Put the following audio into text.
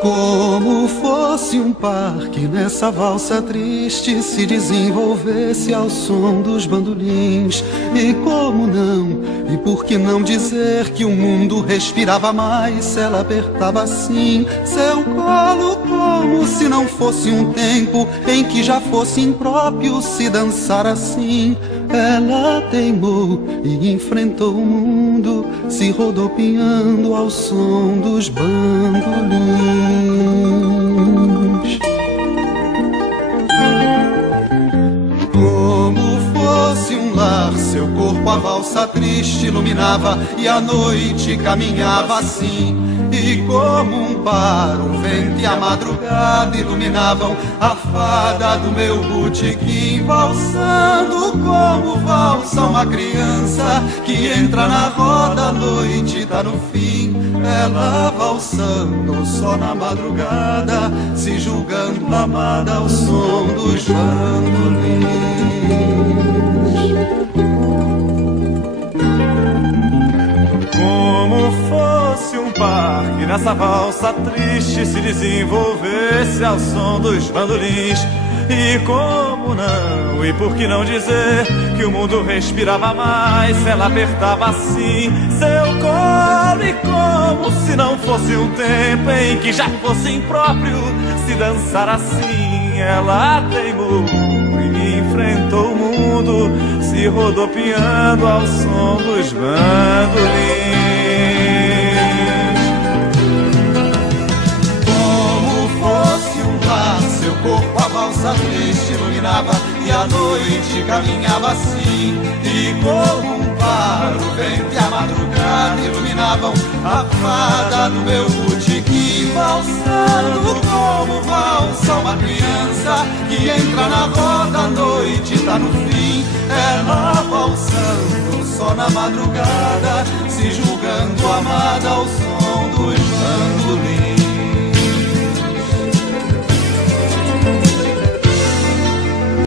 Como fosse um parque, nessa valsa triste se desenvolvesse ao som dos bandolins. E como não, e por que não dizer que o mundo respirava mais se ela apertava assim seu colo, como se não fosse um tempo em que já fosse impróprio se dançar assim. Ela teimou e enfrentou o mundo, se rodopiando ao som dos bandolins. Como fosse um lar, seu corpo a valsa triste iluminava e a noite caminhava assim. E como um par, o vento e a madrugada iluminavam a fada do meu botequim, valsando como valsa uma criança que entra na roda, a noite tá no fim. Ela valsando só na madrugada, se julgando amada ao som dos bandolins. Como fosse um parque, nessa valsa triste se desenvolvesse ao som dos bandolins. E como não, e por que não dizer que o mundo respirava mais se ela apertava assim seu colo. E como se não fosse um tempo em que já fosse impróprio se dançar assim. Ela teimou e enfrentou o mundo, se rodopiando ao som dos bandolins. Como fosse um lar, seu corpo a valsa triste iluminava e a noite caminhava assim. E como um par, o vento e a madrugada iluminavam a fada do meu botequim, valsando como valsa uma criança que entra na roda, a noite tá no fim. Ela valsando só na madrugada, se julgando amada ao som dos bandolins.